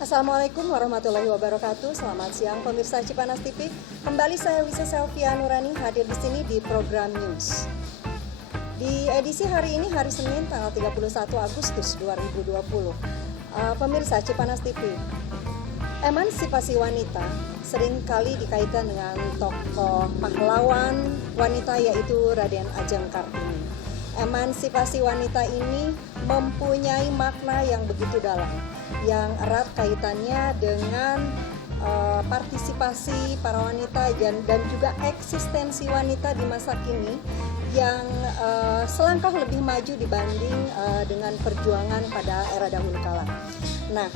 Assalamualaikum warahmatullahi wabarakatuh. Selamat siang pemirsa Cipanas TV. Kembali saya Wisa Selvia Nurani hadir di sini di program News. Di edisi hari ini, hari Senin tanggal 31 Agustus 2020. Pemirsa Cipanas TV, emansipasi wanita sering kali dikaitkan dengan tokoh pahlawan wanita yaitu Raden Ajeng Kartini. Emansipasi wanita ini mempunyai makna yang begitu dalam, yang erat kaitannya dengan partisipasi para wanita dan juga eksistensi wanita di masa kini yang selangkah lebih maju dibanding dengan perjuangan pada era dahulu kala. Nah,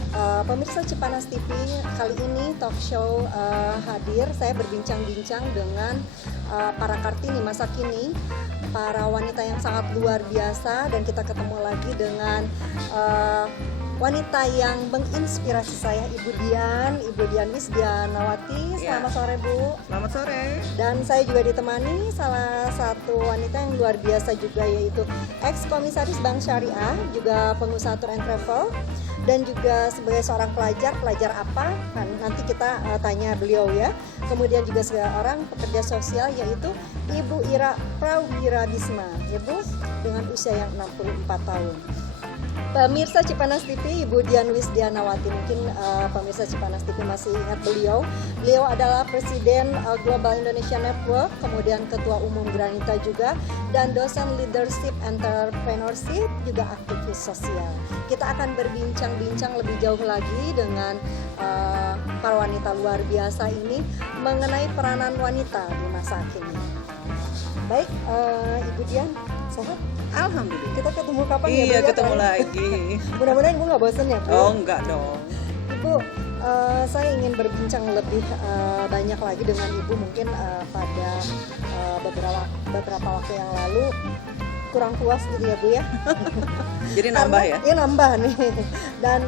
pemirsa Cipanas TV, kali ini talk show hadir, saya berbincang-bincang dengan para Kartini masa kini, para wanita yang sangat luar biasa, dan kita ketemu lagi dengan wanita yang menginspirasi saya, Ibu Dian Wisdianawati. Selamat sore, Bu. Selamat sore. Dan saya juga ditemani salah satu wanita yang luar biasa juga, yaitu ex-komisaris Bank Syariah, juga pengusaha tour and travel, dan juga sebagai seorang pelajar apa? Kan nanti kita tanya beliau ya. Kemudian juga seorang pekerja sosial, yaitu Ibu Ira Prawirabisma, ya Bu, dengan usia yang 64 tahun. Pemirsa Cipanas TV, Ibu Dian Wisdianawati, mungkin pemirsa Cipanas TV masih ingat beliau. Beliau adalah Presiden Global Indonesia Network, kemudian Ketua Umum Granita juga, dan dosen Leadership Entrepreneurship, juga aktivis sosial. Kita akan berbincang-bincang lebih jauh lagi dengan para wanita luar biasa ini mengenai peranan wanita di masa kini. Baik, Ibu Dian, sehat? Alhamdulillah. Kita ketemu kapan ya? Iya, ketemu lagi. Mudah-mudahan Ibu nggak bosan ya, Bu? Oh, enggak dong. Ibu, saya ingin berbincang lebih banyak lagi dengan Ibu. Mungkin pada beberapa waktu yang lalu kurang puas gitu ya, Bu ya. Jadi nambah ya? Iya, nambah nih. Dan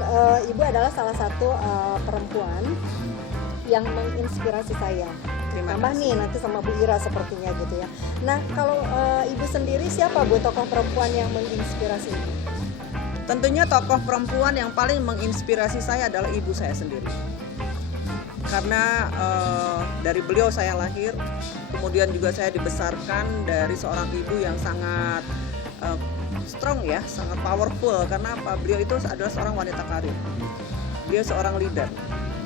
Ibu adalah salah satu perempuan yang menginspirasi saya. Tambah nih nanti sama Bu Ira sepertinya gitu ya. Nah, kalau Ibu sendiri, siapa Bu tokoh perempuan yang menginspirasi Ibu? Tentunya tokoh perempuan yang paling menginspirasi saya adalah ibu saya sendiri. Karena dari beliau saya lahir, kemudian juga saya dibesarkan dari seorang ibu yang sangat strong ya, sangat powerful. Karena apa? Beliau itu adalah seorang wanita karir. Dia seorang leader,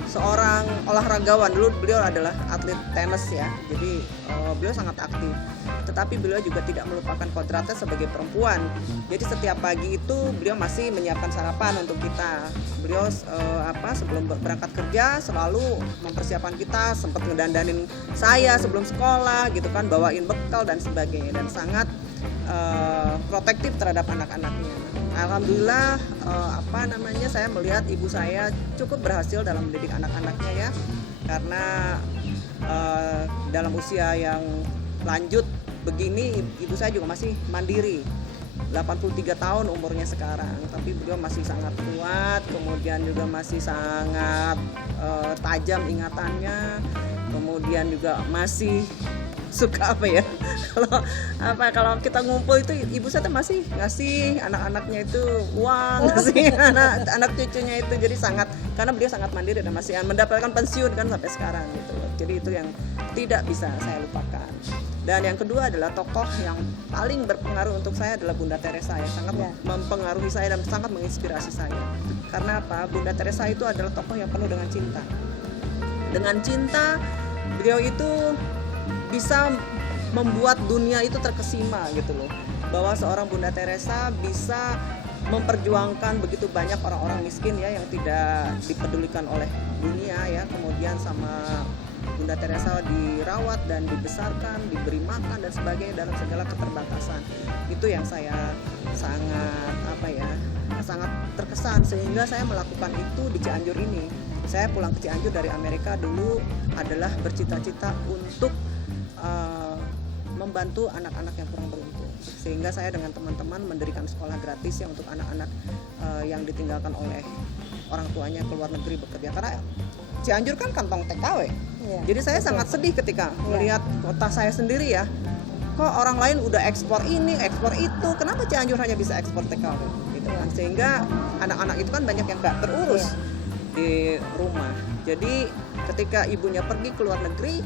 seorang olahragawan. Dulu beliau adalah atlet tenis ya, jadi beliau sangat aktif. Tetapi beliau juga tidak melupakan kodratnya sebagai perempuan. Jadi setiap pagi itu beliau masih menyiapkan sarapan untuk kita. Beliau sebelum berangkat kerja selalu mempersiapkan kita, sempat ngedandanin saya sebelum sekolah gitu kan, bawain bekal dan sebagainya, dan sangat protektif terhadap anak-anaknya. Alhamdulillah saya melihat ibu saya cukup berhasil dalam mendidik anak-anaknya ya, karena dalam usia yang lanjut begini ibu saya juga masih mandiri. 83 tahun umurnya sekarang, tapi beliau masih sangat kuat, kemudian juga masih sangat tajam ingatannya, kemudian juga masih suka kalau kita ngumpul itu ibu saya tuh masih ngasih anak-anaknya itu uang, ngasih anak cucunya itu, jadi sangat, karena beliau sangat mandiri dan masih mendapatkan pensiun kan sampai sekarang gitu. Jadi itu yang tidak bisa saya lupakan. Dan yang kedua adalah tokoh yang paling berpengaruh untuk saya adalah Bunda Teresa, yang sangat mempengaruhi saya dan sangat menginspirasi saya. Karena apa? Bunda Teresa itu adalah tokoh yang penuh dengan cinta. Dengan cinta beliau itu bisa membuat dunia itu terkesima gitu loh, bahwa seorang Bunda Teresa bisa memperjuangkan begitu banyak orang-orang miskin ya, yang tidak dipedulikan oleh dunia ya. Kemudian sama Bunda Teresa dirawat dan dibesarkan, diberi makan dan sebagainya dalam segala keterbatasan. Itu yang saya sangat terkesan, sehingga saya melakukan itu di Cianjur ini. Saya pulang ke Cianjur dari Amerika dulu adalah bercita-cita untuk membantu anak-anak yang kurang beruntung, sehingga saya dengan teman-teman mendirikan sekolah gratis ya untuk anak-anak yang ditinggalkan oleh orang tuanya ke luar negeri bekerja. Karena Cianjur kan kantong TKW, jadi saya sangat sedih ketika melihat kota saya sendiri ya, kok orang lain udah ekspor ini, ekspor itu, kenapa Cianjur hanya bisa ekspor TKW gitu kan, sehingga anak-anak itu kan banyak yang nggak terurus di rumah. Jadi ketika ibunya pergi ke luar negeri,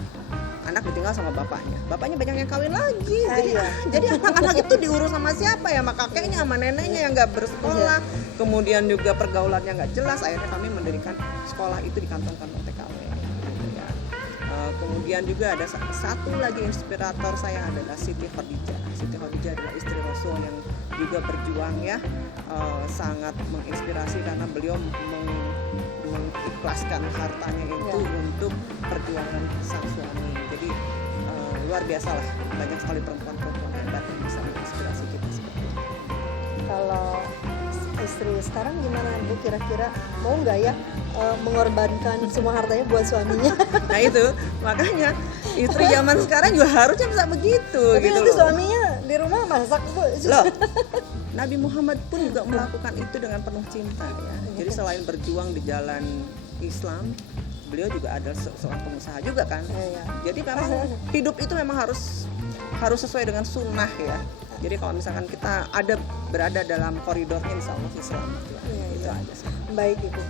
anak ditinggal sama bapaknya. Bapaknya banyak yang kawin lagi. Jadi anak-anak itu diurus sama siapa ya? Sama kakeknya, sama neneknya yang nggak bersekolah. Kemudian juga pergaulannya nggak jelas. Akhirnya kami mendirikan sekolah itu di kantong-kantong TKW. Gitu ya. Kemudian juga ada satu lagi inspirator saya adalah Siti Khadijah. Siti Khadijah adalah istri Rasul yang juga berjuang ya, sangat menginspirasi karena beliau mengikhlaskan hartanya itu untuk perjuangan sang suami. Jadi luar biasa lah, banyak sekali perempuan-perempuan hebat yang bisa menginspirasi kita seperti itu. Kalau istri sekarang gimana Bu, kira-kira mau nggak ya mengorbankan semua hartanya buat suaminya? Nah itu makanya istri zaman sekarang juga harusnya bisa begitu. Tapi gitu nanti loh. suaminya di rumah masak Bu. Loh, Nabi Muhammad pun juga melakukan itu dengan penuh cinta ya. Jadi selain berjuang di jalan Islam, beliau juga ada seorang pengusaha juga kan. Jadi memang hidup itu memang harus sesuai dengan sunnah ya. Jadi kalau misalkan kita berada dalam koridornya, insya Allah Islam itu aja sih. Baik Ibu,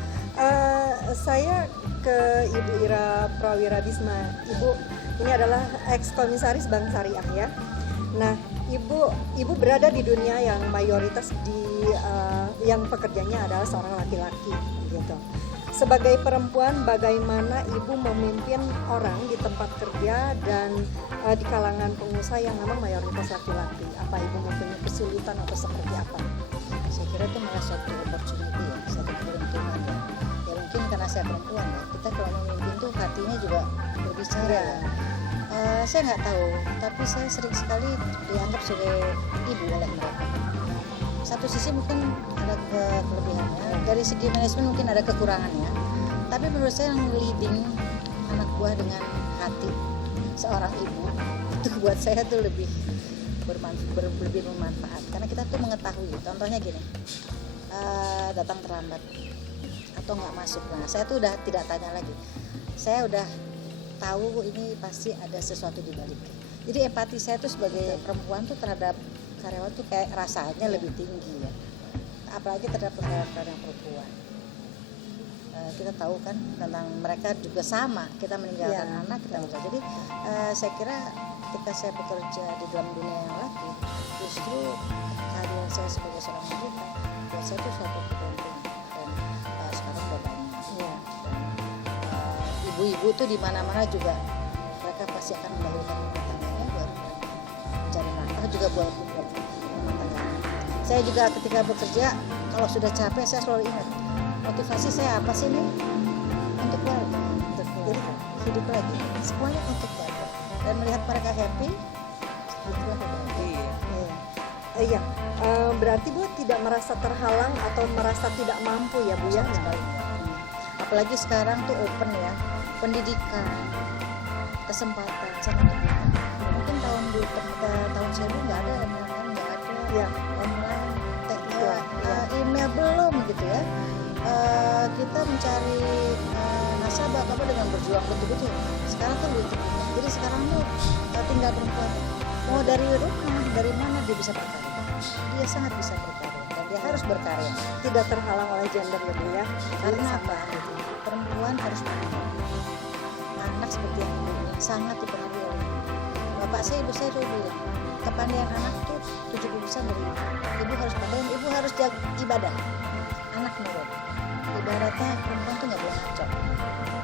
saya ke Ibu Ira Prawirabisma. Ibu ini adalah ex komisaris Bank Syariah ya. Nah, Ibu berada di dunia yang mayoritas yang pekerjanya adalah seorang laki-laki gitu. Sebagai perempuan, bagaimana Ibu memimpin orang di tempat kerja dan di kalangan pengusaha yang memang mayoritas laki-laki? Apa Ibu mempunyai kesulitan atau seperti apa? Saya kira itu malah suatu opportunity ya, satu keberuntungan ya. Ya mungkin karena saya perempuan ya, kita kalau memimpin tuh hatinya juga berbicara ya. Saya nggak tahu, tapi saya sering sekali dianggap sebagai ibu oleh mereka. Satu sisi mungkin ada kelebihannya, dari segi manajemen mungkin ada kekurangannya, tapi menurut saya yang leading anak buah dengan hati seorang ibu itu buat saya tuh lebih bermanfaat karena kita tuh mengetahui. Contohnya gini, datang terlambat atau nggak masuk, nah saya tuh udah tidak tanya lagi, saya udah tahu ini pasti ada sesuatu di balik. Jadi empati saya tuh sebagai perempuan tuh terhadap karyawan tuh kayak rasanya lebih tinggi ya, apalagi terhadap karyawan perempuan. Kita tahu kan tentang mereka juga sama, kita meninggalkan anak kita juga. Jadi saya kira ketika saya bekerja di dalam dunia yang laki, justru kehadiran saya sebagai seorang wanita buat saya itu suatu keberuntungan. Dan sekarang udah banyak dan ibu-ibu tuh di mana-mana juga mereka pasti akan mendahulukan rumah tangganya buat mencari nafkah juga buat rumah tangganya. Saya juga ketika bekerja kalau sudah capek saya selalu ingat motivasi saya apa sih nih, untuk keluarga, jadi hidup lagi semuanya untuk keluarga dan melihat mereka happy itulah kebahagiaan. Iya. Berarti Bu tidak merasa terhalang atau merasa tidak mampu ya Bu ya? Apalagi sekarang tuh open ya, pendidikan, kesempatan sangat terbuka. Mungkin tahun sebelum nggak ada MLM, nggak ada online, email belum gitu ya. Kita mencari nasabah dengan berjuang betul-betul. Sekarang kan lebih terbuka. Jadi sekarang tuh tinggal perempuan mau dari rumah, dari mana dia bisa berkarya. Dia sangat bisa berkarya dan dia harus berkarya. Tidak terhalang oleh gender lebih ya. Karena apa? Perempuan harus mandiri. Anak seperti yang ibu ini sangat dipengaruhi oleh ibu. Bapak saya, ibu saya tuh bilang kepandaian anak tuh 70% dari ibu. Ibu harus pandai, ibu harus jaga ibadah. Anak nurut. Ibaratnya perempuan tuh nggak boleh ngaco.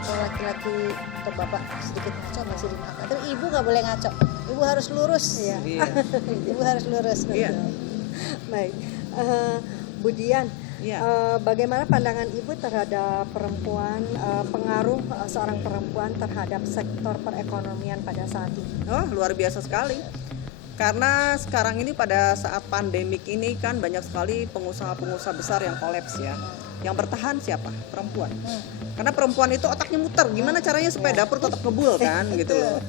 Kalau laki-laki atau bapak sedikit ngaco masih dimaafkan. Tapi ibu nggak boleh ngaco. Ibu harus lurus. Iya. Ibu harus lurus. Iya. Baik. Bu Dian, bagaimana pandangan Ibu terhadap perempuan, pengaruh seorang perempuan terhadap sektor perekonomian pada saat ini? Oh, luar biasa sekali. Karena sekarang ini pada saat pandemik ini kan banyak sekali pengusaha-pengusaha besar yang kolaps ya. Yang bertahan siapa? Perempuan. Karena perempuan itu otaknya muter. Gimana caranya supaya dapur tetap ngebul kan gitu loh.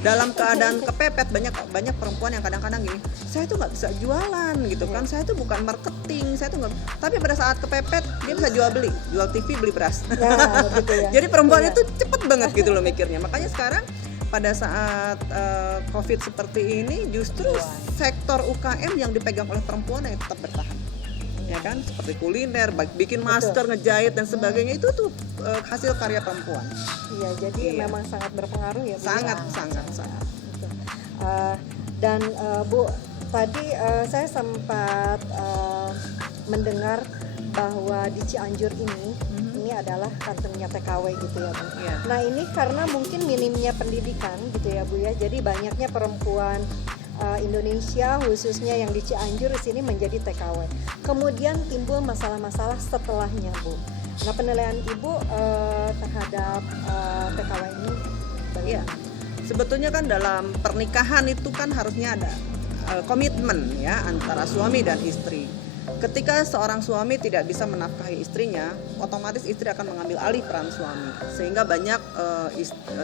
Dalam keadaan kepepet banyak perempuan yang kadang-kadang gini, saya tuh nggak bisa jualan gitu kan, saya tuh bukan marketing, saya tuh nggak. Tapi pada saat kepepet dia bisa jual TV, beli beras. Jadi perempuan itu cepet banget gitu loh mikirnya. Makanya sekarang pada saat COVID seperti ini justru sektor UKM yang dipegang oleh perempuan yang tetap bertahan. ya kan, seperti kuliner, bikin masker, ngejahit dan sebagainya, itu tuh hasil karya perempuan. Iya, jadi Iya. memang sangat berpengaruh ya Bu. Sangat. Betul. Dan Bu, tadi saya sempat mendengar bahwa di Cianjur ini adalah kantongnya TKW gitu ya Bu. Iya. Nah ini karena mungkin minimnya pendidikan gitu ya Bu ya, jadi banyaknya perempuan Indonesia khususnya yang di Cianjur di sini menjadi TKW. Kemudian timbul masalah-masalah setelahnya Bu. Nah penilaian Ibu terhadap TKW ini Iya. bagaimana? Sebetulnya kan dalam pernikahan itu kan harusnya ada komitmen ya antara suami dan istri. Ketika seorang suami tidak bisa menafkahi istrinya, otomatis istri akan mengambil alih peran suami. Sehingga banyak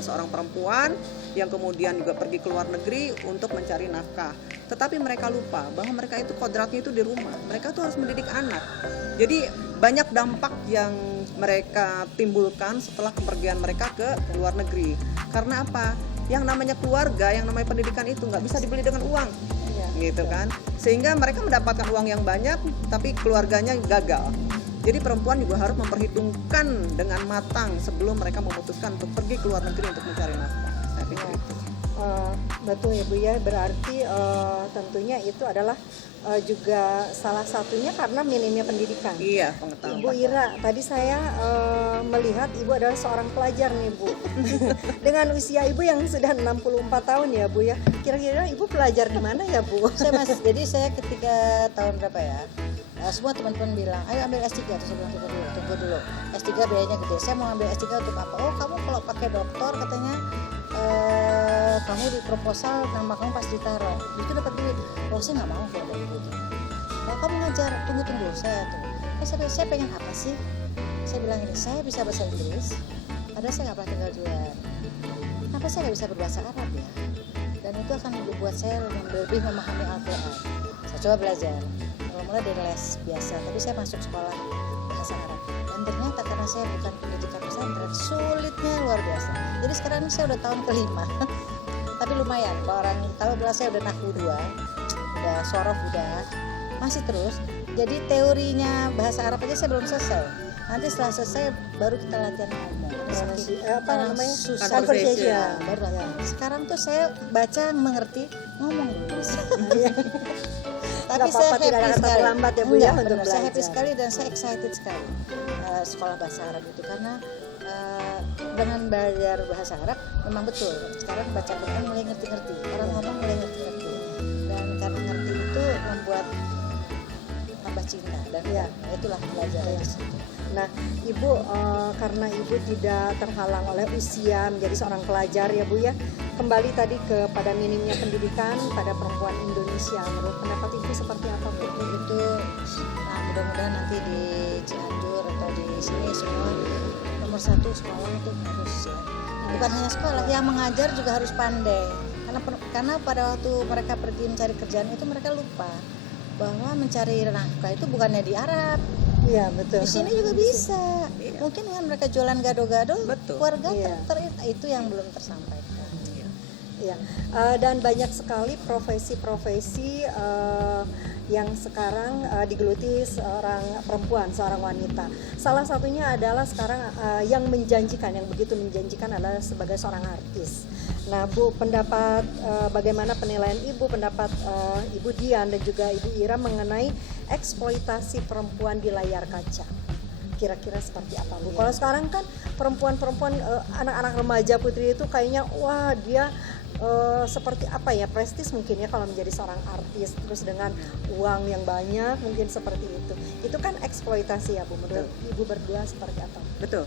seorang perempuan yang kemudian juga pergi ke luar negeri untuk mencari nafkah. Tetapi mereka lupa bahwa mereka itu kodratnya itu di rumah. Mereka tuh harus mendidik anak. Jadi banyak dampak yang mereka timbulkan setelah kepergian mereka ke luar negeri. Karena apa? Yang namanya keluarga, yang namanya pendidikan itu nggak bisa dibeli dengan uang. Gitu kan, sehingga mereka mendapatkan uang yang banyak tapi keluarganya gagal. Jadi perempuan juga harus memperhitungkan dengan matang sebelum mereka memutuskan untuk pergi ke luar negeri untuk mencari nafkah. Saya pikir itu. Betul ya Bu ya, berarti tentunya itu adalah juga salah satunya karena minimnya pendidikan. Iya, pengetahuan. Ibu Ira, tadi saya melihat Ibu adalah seorang pelajar nih Bu. Dengan usia Ibu yang sudah 64 tahun ya Bu ya. Kira-kira Ibu pelajar di mana ya Bu? Jadi saya ketika tahun berapa ya, semua teman-teman bilang, ayo ambil S3. Terus saya bilang, tunggu dulu. S3 biayanya gede, saya mau ambil S3 untuk apa? Oh kamu kalau pakai doktor katanya kamu di proposal nama kamu pas ditaruh itu dapat duit. Oh saya nggak mau kalau dapat duit. Kalau kamu ngajar, tunggu saya pengen apa sih? Saya bilang ini, saya bisa bahasa Inggris padahal saya nggak pernah tinggal di luar. Kenapa saya nggak bisa berbahasa Arab ya? Dan itu akan membuat saya lebih memahami Al-Quran. Saya coba belajar, mulai dari les biasa, tapi saya masuk sekolah bahasa Arab. Dan ternyata karena saya bukan pendidikan pesantren, sulitnya luar biasa. Jadi sekarang saya udah tahun kelima, tapi lumayan. Kalau orang tahu bilang saya udah nahwu 2, udah sorof udah, masih terus. Jadi teorinya bahasa Arab aja saya belum selesai. Nanti setelah selesai baru kita latihan ngomong. Apa namanya? Susah. Conversation. Baru latihan. Sekarang tuh saya baca mengerti, ngomong dulu. Tapi Nggak saya apa-apa, tidak happy akan sekali. terlambat ya Bu ya Enggak, untuk benar. Saya happy belajar. sekali dan saya excited sekali sekolah bahasa Arab itu karena dengan belajar bahasa Arab memang betul. Sekarang baca Quran mulai ngerti-ngerti, orang ngomong mulai ngerti-ngerti. Dan karena ngerti itu membuat tambah cinta dan itulah belajar di situ. Nah, Ibu karena Ibu tidak terhalang oleh usia menjadi seorang pelajar ya Bu ya. Kembali tadi kepada minimnya pendidikan pada perempuan Indonesia. Menurut pendapat Ibu seperti apa Bu? Itu nah mudah-mudahan nanti di Cianjur atau di sini semua nomor 1 sekolah itu harus ya. Bukan hanya sekolah, yang mengajar juga harus pandai. Karena pada waktu mereka pergi mencari kerjaan itu mereka lupa bahwa mencari nafkah itu bukannya di Arab. Iya betul. Di sini juga bisa. Mungkin dengan mereka jualan gado-gado, Betul. keluarga Iya. itu yang belum tersampaikan. Ya, dan banyak sekali profesi-profesi yang sekarang digeluti seorang perempuan, seorang wanita. Salah satunya adalah sekarang yang menjanjikan, yang begitu menjanjikan adalah sebagai seorang artis. Nah, Bu, pendapat bagaimana penilaian Ibu, pendapat Ibu Dian dan juga Ibu Ira mengenai eksploitasi perempuan di layar kaca? Kira-kira seperti apa Bu? Kalau sekarang kan perempuan-perempuan anak-anak remaja putri itu kayaknya wah dia seperti apa ya, prestis mungkin ya kalau menjadi seorang artis, terus dengan uang yang banyak mungkin seperti itu kan eksploitasi ya Bu. Menurut Ibu berdua seperti apa? Betul.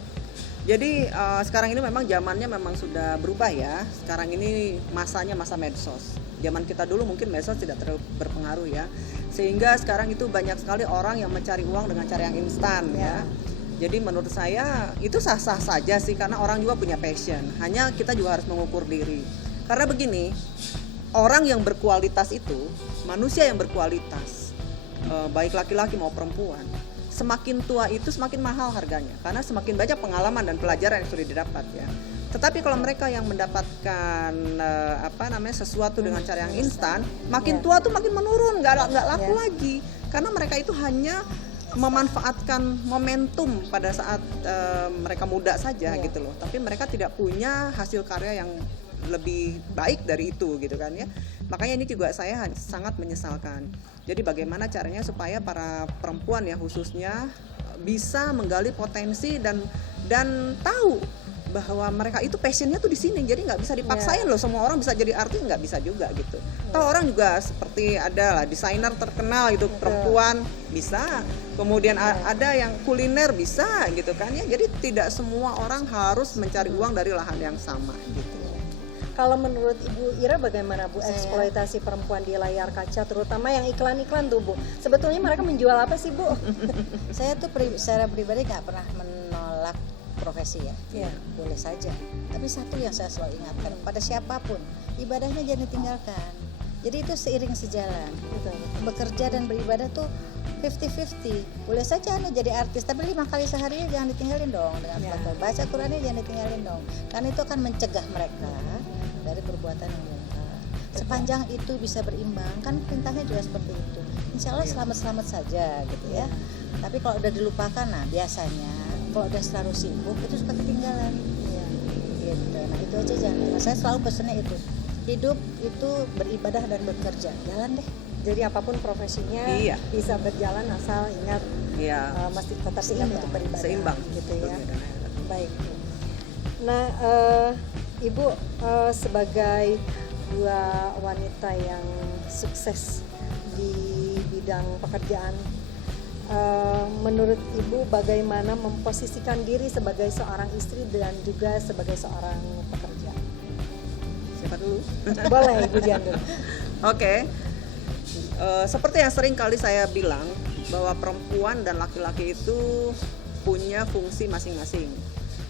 Jadi sekarang ini memang zamannya memang sudah berubah ya. Sekarang ini masanya masa medsos. Zaman kita dulu mungkin medsos tidak terlalu berpengaruh ya. Sehingga sekarang itu banyak sekali orang yang mencari uang dengan cara yang instan ya. Jadi menurut saya itu sah-sah saja sih karena orang juga punya passion. Hanya kita juga harus mengukur diri. Karena begini, orang yang berkualitas itu, manusia yang berkualitas, baik laki-laki maupun perempuan, semakin tua itu semakin mahal harganya karena semakin banyak pengalaman dan pelajaran yang sudah didapat ya. Tetapi kalau mereka yang mendapatkan sesuatu dengan cara yang instan, makin tua tuh makin menurun, nggak laku lagi karena mereka itu hanya memanfaatkan momentum pada saat mereka muda saja Iya. gitu loh. Tapi mereka tidak punya hasil karya yang lebih baik dari itu gitu kan ya. Makanya ini juga saya sangat menyesalkan. Jadi bagaimana caranya supaya para perempuan ya khususnya bisa menggali potensi dan tahu bahwa mereka itu passionnya tuh di sini, jadi nggak bisa dipaksain loh semua orang bisa jadi artis, nggak bisa juga gitu. Toh orang juga seperti ada lah desainer terkenal itu perempuan bisa, kemudian ada yang kuliner bisa gitu kan ya. Jadi tidak semua orang harus mencari uang dari lahan yang sama gitu. Kalau menurut Ibu Ira bagaimana Bu eksploitasi perempuan di layar kaca, terutama yang iklan-iklan tuh Bu? Sebetulnya mereka menjual apa sih Bu? Saya tuh secara pribadi nggak pernah menolak profesi ya. Iya. Boleh saja. Tapi satu yang saya selalu ingatkan pada siapapun, ibadahnya jangan ditinggalkan. Jadi itu seiring sejalan. Betul. Bekerja dan beribadah tuh 50-50. Boleh saja Anda jadi artis, tapi 5 kali sehari jangan ditinggalin dong dengan Ya. foto. Baca Qurannya jangan ditinggalin dong. Karena itu akan mencegah mereka dari perbuatan yang mungkar. Sepanjang itu bisa berimbang, kan perintahnya juga seperti itu. Insya Allah selamat-selamat saja gitu ya. Tapi kalau udah dilupakan, nah biasanya kalau udah selalu sibuk itu suka ketinggalan. Iya. Gitu. Nah itu aja jangan. Nah, saya selalu pesannya itu. Hidup itu beribadah dan bekerja. Jalan deh. Jadi apapun profesinya Iya. bisa berjalan asal ingat Iya. mesti tetap ingat untuk beribadah. Seimbang gitu ya. dunia dan akhirat. Baik. Nah, Ibu sebagai dua wanita yang sukses di bidang pekerjaan, menurut Ibu bagaimana memposisikan diri sebagai seorang istri dan juga sebagai seorang pekerja? Siapa dulu? Boleh Ibu Dian dulu. Oke. Seperti yang sering kali saya bilang bahwa perempuan dan laki-laki itu punya fungsi masing-masing.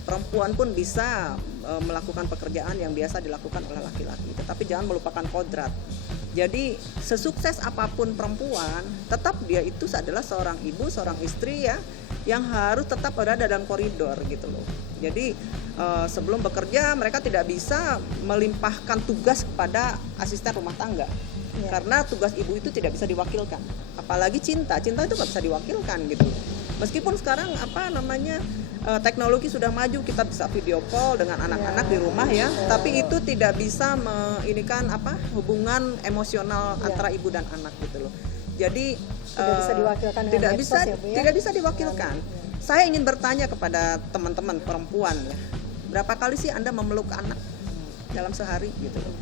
Perempuan pun bisa melakukan pekerjaan yang biasa dilakukan oleh laki-laki, tetapi jangan melupakan kodrat. Jadi sesukses apapun perempuan, tetap dia itu adalah seorang ibu, seorang istri ya, yang harus tetap berada dalam koridor gitu loh. Jadi sebelum bekerja mereka tidak bisa melimpahkan tugas kepada asisten rumah tangga. Ya. Karena tugas ibu itu tidak bisa diwakilkan. Apalagi cinta itu nggak bisa diwakilkan gitu. Meskipun sekarang teknologi sudah maju, kita bisa video call dengan anak-anak di rumah ya, tapi itu tidak bisa meinikan hubungan emosional antara ibu dan anak gitu loh. Jadi Tidak bisa diwakilkan dengan tidak medsos bisa ya, Bu, ya? tidak bisa diwakilkan. Saya ingin bertanya kepada teman-teman perempuan ya, berapa kali sih Anda memeluk anak dalam sehari gitu loh?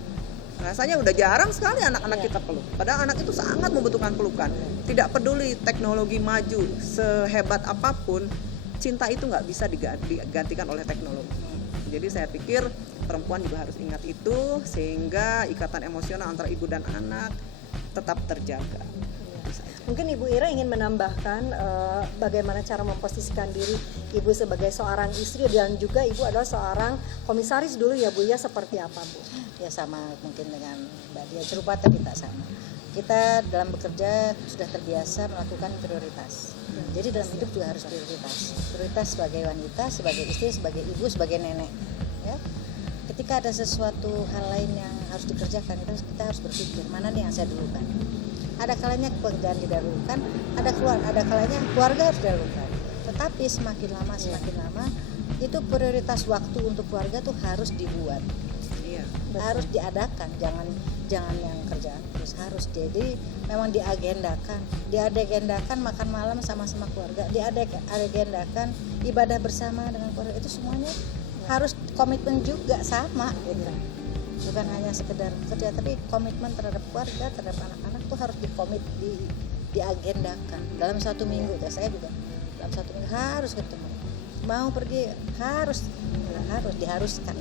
Rasanya udah jarang sekali anak-anak kita peluk. Padahal anak itu sangat membutuhkan pelukan. Tidak peduli teknologi maju sehebat apapun, cinta itu nggak bisa digantikan oleh teknologi. Jadi saya pikir perempuan juga harus ingat itu sehingga ikatan emosional antara ibu dan anak tetap terjaga. Mungkin Ibu Ira ingin menambahkan bagaimana cara memposisikan diri Ibu sebagai seorang istri dan juga Ibu adalah seorang komisaris dulu ya Bu ya, seperti apa Bu? Ya sama mungkin dengan Mbak Dia, serupa tapi tak sama. Kita dalam bekerja sudah terbiasa melakukan prioritas. Jadi dalam hidup juga harus prioritas. Prioritas sebagai wanita, sebagai istri, sebagai ibu, sebagai nenek. Ya. Ketika ada sesuatu hal lain yang harus dikerjakan, kita harus berpikir mana nih yang saya dulukan. Ada kalanya pekerjaan didahulukan, ada kalanya keluarga harus didahulukan. Tetapi semakin lama itu prioritas waktu untuk keluarga tuh harus dibuat. Iya. Harus diadakan, jangan yang kerjaan terus, harus. Jadi memang diagendakan makan malam sama-sama keluarga, diagendakan ibadah bersama dengan keluarga, itu semuanya harus komitmen juga sama gitu. Bukan hanya sekedar kerja, tapi komitmen terhadap keluarga, terhadap anak-anak tuh harus diagendakan dalam 1 minggu. Ya saya juga dalam 1 minggu harus ketemu, mau pergi harus diharuskan.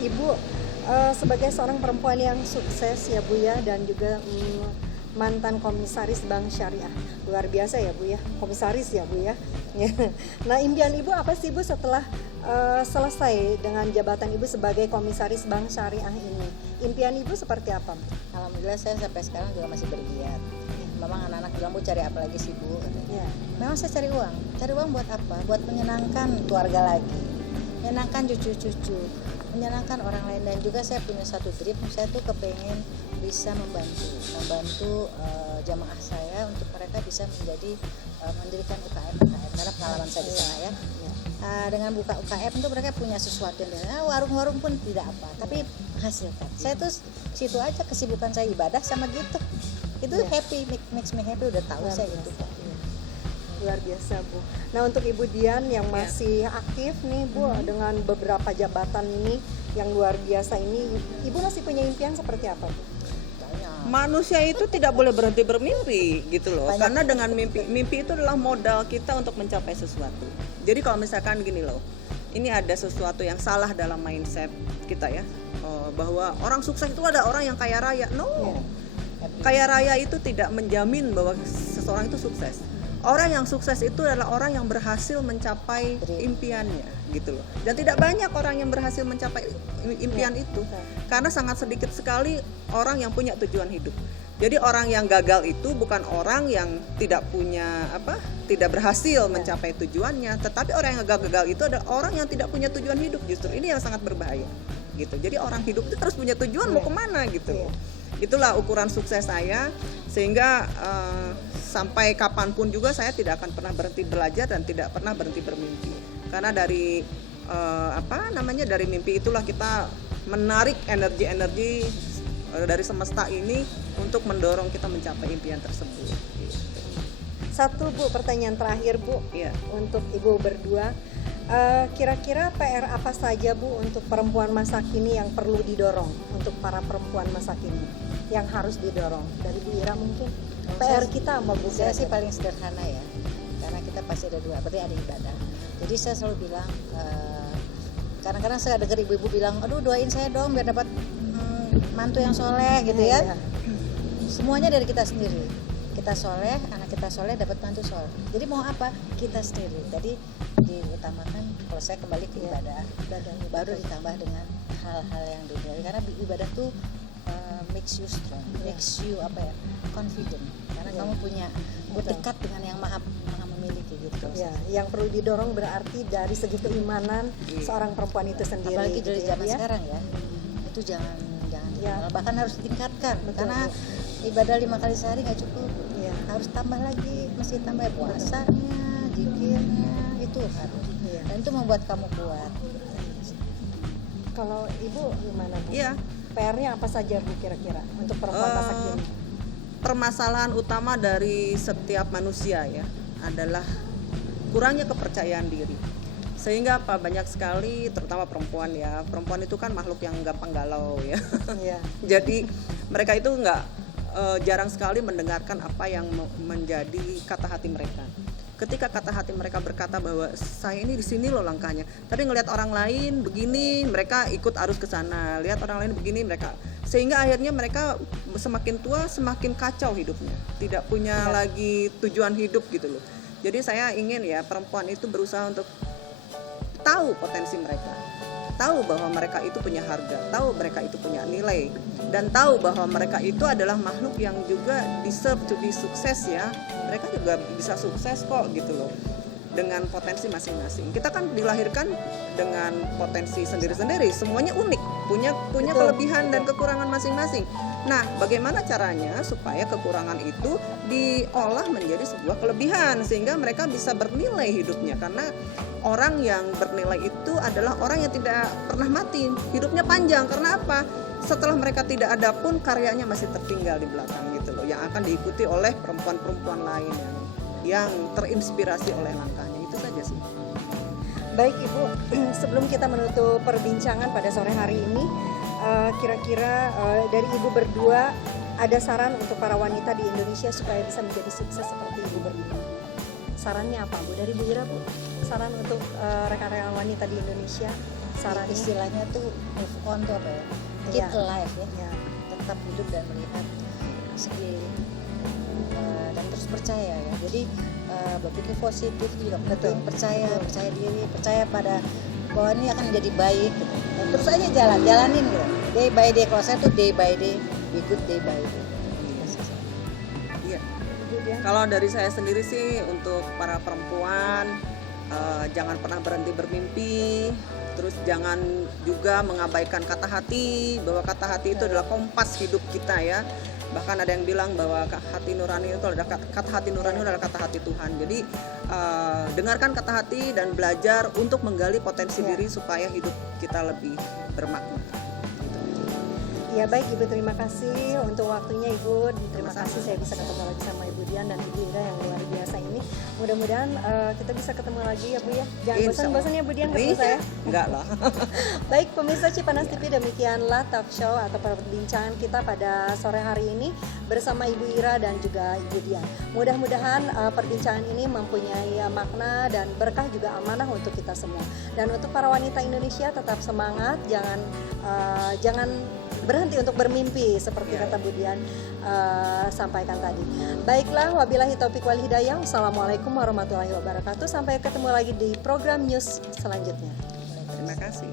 Ibu sebagai seorang perempuan yang sukses ya Bu ya, dan juga mantan komisaris Bank Syariah, luar biasa ya Bu ya, komisaris ya Bu ya. Nah, impian Ibu apa sih Bu setelah selesai dengan jabatan Ibu sebagai komisaris Bank Syariah ini? Impian Ibu seperti apa Bu? Alhamdulillah saya sampai sekarang juga masih bergiat. Memang anak-anak bilang, Bu cari apa lagi sih Bu? Ya. Memang saya cari uang buat apa? Buat menyenangkan keluarga lagi, menyenangkan cucu-cucu, menyenangkan orang lain. Dan juga saya punya satu dream, saya tuh kepengen bisa membantu jamaah saya untuk mereka bisa menjadi mendirikan UKM karena pengalaman saya di sana ya. Dengan buka UKM itu mereka punya sesuatu yang warung-warung pun tidak apa, tapi menghasilkan. Saya tuh situ aja kesibukan saya ibadah sama gitu. Itu happy, makes me happy, udah tahu saya gitu. Luar biasa Bu. Nah untuk Ibu Dian yang masih aktif nih Bu, dengan beberapa jabatan ini yang luar biasa ini, Ibu masih punya impian seperti apa Bu? Manusia itu tidak boleh berhenti bermimpi gitu loh. Karena dengan mimpi itu adalah modal kita untuk mencapai sesuatu. Jadi kalau misalkan gini loh, ini ada sesuatu yang salah dalam mindset kita ya, bahwa orang sukses itu ada orang yang kaya raya. No, kaya raya itu tidak menjamin bahwa seseorang itu sukses. Orang yang sukses itu adalah orang yang berhasil mencapai impiannya gitu loh. Dan tidak banyak orang yang berhasil mencapai impian itu. Karena sangat sedikit sekali orang yang punya tujuan hidup. Jadi orang yang gagal itu bukan orang yang tidak punya tidak berhasil mencapai tujuannya, tetapi orang yang gagal itu adalah orang yang tidak punya tujuan hidup. Justru ini yang sangat berbahaya gitu. Jadi orang hidup itu terus punya tujuan mau kemana gitu. Itulah ukuran sukses saya, sehingga sampai kapanpun juga saya tidak akan pernah berhenti belajar dan tidak pernah berhenti bermimpi. Karena dari dari mimpi itulah kita menarik energi-energi dari semesta ini untuk mendorong kita mencapai impian tersebut. Satu Bu, pertanyaan terakhir Bu, untuk Ibu berdua, kira-kira PR apa saja Bu untuk perempuan masa kini yang perlu didorong, untuk para perempuan masa kini yang harus didorong? Dari Bu Ira mungkin PR kita sama Bu. Saya sih paling sederhana ya, karena kita pasti ada dua, berarti ada ibadah. Jadi saya selalu bilang, kadang-kadang saya dengar ibu-ibu bilang, aduh doain saya dong biar dapat mantu yang soleh gitu ya. Semuanya dari kita sendiri. Kita soleh, anak kita soleh, dapat mantu soleh. Jadi mau apa? Kita sendiri. Jadi diutamakan, kalau saya kembali ke ibadah, baru ditambah dengan hal-hal yang duniawi. Karena ibadah tuh makes you strong, makes you confident. Karena kamu punya berdekat dengan yang maha memiliki gitu. Yang perlu didorong berarti dari segi keimanan seorang perempuan itu sendiri. Apalagi dari zaman sekarang ya, itu jangan bahkan harus ditingkatkan. Karena ibadah 5 kali sehari nggak cukup, harus tambah lagi, mesti tambah puasanya, zikirnya, itu harus. Dan itu membuat kamu kuat. Kalau Ibu gimana Bu? PR-nya apa saja Bu kira-kira untuk perempuan masa kini? Permasalahan utama dari setiap manusia ya adalah kurangnya kepercayaan diri. Sehingga banyak sekali, terutama perempuan ya, perempuan itu kan makhluk yang gampang galau ya. Jadi mereka itu jarang sekali mendengarkan apa yang menjadi kata hati mereka. Ketika kata hati mereka berkata bahwa saya ini di sini loh langkahnya, tapi ngelihat orang lain begini, mereka ikut arus ke sana. Lihat orang lain begini, mereka, sehingga akhirnya mereka semakin tua semakin kacau hidupnya, tidak punya lagi tujuan hidup gitu loh. Jadi saya ingin ya perempuan itu berusaha untuk tahu potensi mereka, tahu bahwa mereka itu punya harga, tahu mereka itu punya nilai, dan tahu bahwa mereka itu adalah makhluk yang juga deserve to be sukses ya. Mereka juga bisa sukses kok gitu loh, dengan potensi masing-masing. Kita kan dilahirkan dengan potensi sendiri-sendiri, semuanya unik, punya kelebihan dan kekurangan masing-masing. Nah, bagaimana caranya supaya kekurangan itu diolah menjadi sebuah kelebihan sehingga mereka bisa bernilai hidupnya? Karena orang yang bernilai itu adalah orang yang tidak pernah mati, hidupnya panjang. Karena apa? Setelah mereka tidak ada pun karyanya masih tertinggal di belakang gitu loh, yang akan diikuti oleh perempuan-perempuan lain yang terinspirasi oleh langkahnya. Itu saja sih. Baik Ibu, sebelum kita menutup perbincangan pada sore hari ini, kira-kira dari Ibu berdua ada saran untuk para wanita di Indonesia supaya bisa menjadi sukses seperti Ibu berdua? Sarannya apa Bu? Dari Bu Ira Bu, saran untuk rekan-rekan wanita di Indonesia, sarannya? Istilahnya tuh move on tuh apa ya? Keep alive ya. Tetap hidup dan melihat sekeliling, dan terus percaya ya. Jadi berpikir positif juga penting, percaya diri, percaya pada bahwa ini akan menjadi baik gitu. Dan terus aja jalanin gitu. Day by day, kalau saya tuh day by day, be good day by day. Iya. Kalau dari saya sendiri sih untuk para perempuan, jangan pernah berhenti bermimpi. Terus jangan juga mengabaikan kata hati, bahwa kata hati itu adalah kompas hidup kita ya. Bahkan ada yang bilang bahwa hati nurani itu adalah kata hati nurani adalah kata hati Tuhan. Jadi dengarkan kata hati dan belajar untuk menggali potensi diri supaya hidup kita lebih bermakna. Ya baik Ibu, terima kasih untuk waktunya Ibu. Terima kasih saya bisa ketemu lagi sama Ibu Dian dan Ibu Ira yang luar biasa ini. Mudah-mudahan kita bisa ketemu lagi ya Bu ya. Jangan bosan-bosan ya Bu Dian ketemu saya. Enggak lah. Baik pemirsa Cipanas TV, demikianlah talk show atau perbincangan kita pada sore hari ini bersama Ibu Ira dan juga Ibu Dian. Mudah-mudahan perbincangan ini mempunyai makna dan berkah juga amanah untuk kita semua. Dan untuk para wanita Indonesia tetap semangat, jangan berhenti untuk bermimpi seperti kata Bu Dian sampaikan tadi. Baiklah, wabillahi taufik wal hidayah. Assalamualaikum warahmatullahi wabarakatuh. Sampai ketemu lagi di program news selanjutnya. Terima kasih.